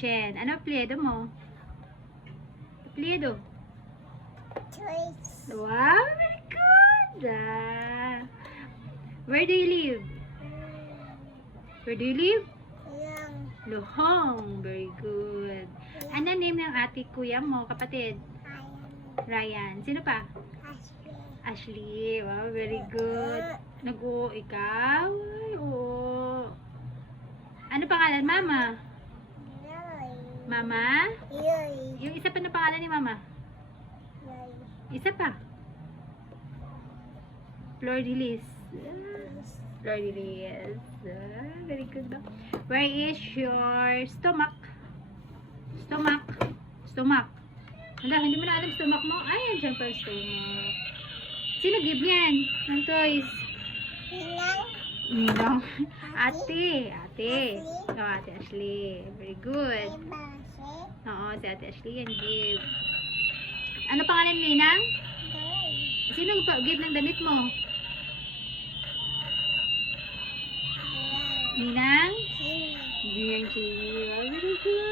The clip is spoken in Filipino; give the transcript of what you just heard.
Chen. Ano apelyido mo? Apelyido? Choice. Wow, very good. Where do you live? Where do you live? Yang. Lohong. Very good. Ano name ng ate kuya mo, kapatid? Ayam. Ryan. Sino pa? Ashley. Ashley. Wow, very good. Nag-oo ikaw? Ay, oo. Ano pangalan, mama? Yoy. Mama? Yoy. Yung isa pa na pangalan ni mama? Yoy. Isa pa. Flor Dilis. Flor Dilis. Very good ba? Where is your stomach? Stomach. Stomach. Hindi mo na alam stomach mo? Ay, andyan pa stomach. Sino give niyan? Ng toys? Hinang. Ninong. Ate. Ate. Ashley. Oh, Ate Ashley. Very good. Ibase. Oo, si Ate Ashley yan give. Ano pangalan ni Ninang? Yoy. Sino give ng damit mo? Yang. Ninang? Sini. Ninang Chini. Oh, very good.